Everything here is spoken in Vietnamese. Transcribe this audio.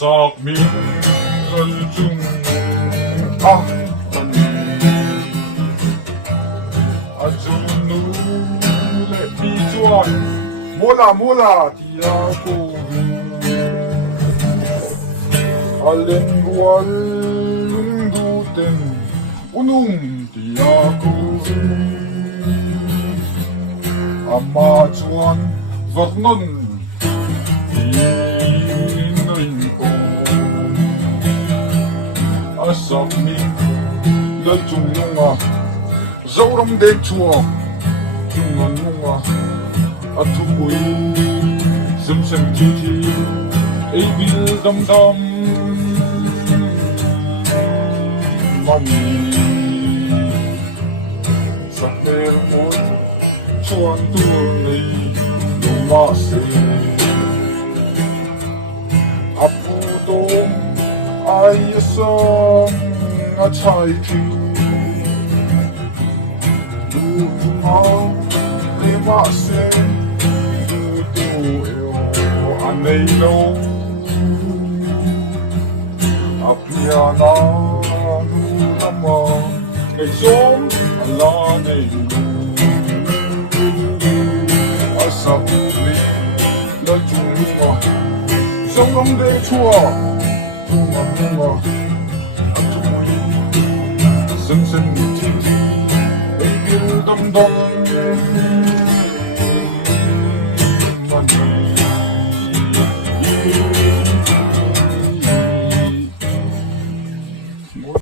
sắc mình dân chung thân dù nu lệ đi chuan mola tia cô lên buồn lung du tên unum tia cô ama chuan vật non sắc mình là Chunga Nunga Zoram deng chhuak Chunga Nunga thu bụi xem chi ấy bil đâm mani sắc đen môi chuan tua này đông ma se apu tôm ai sông chai phi du tung le ma se du tu eo anei lo apia na nu lama ngày sớm la nei asa mi la Chunga Nunga Zoram deng chhuak Chunga Nunga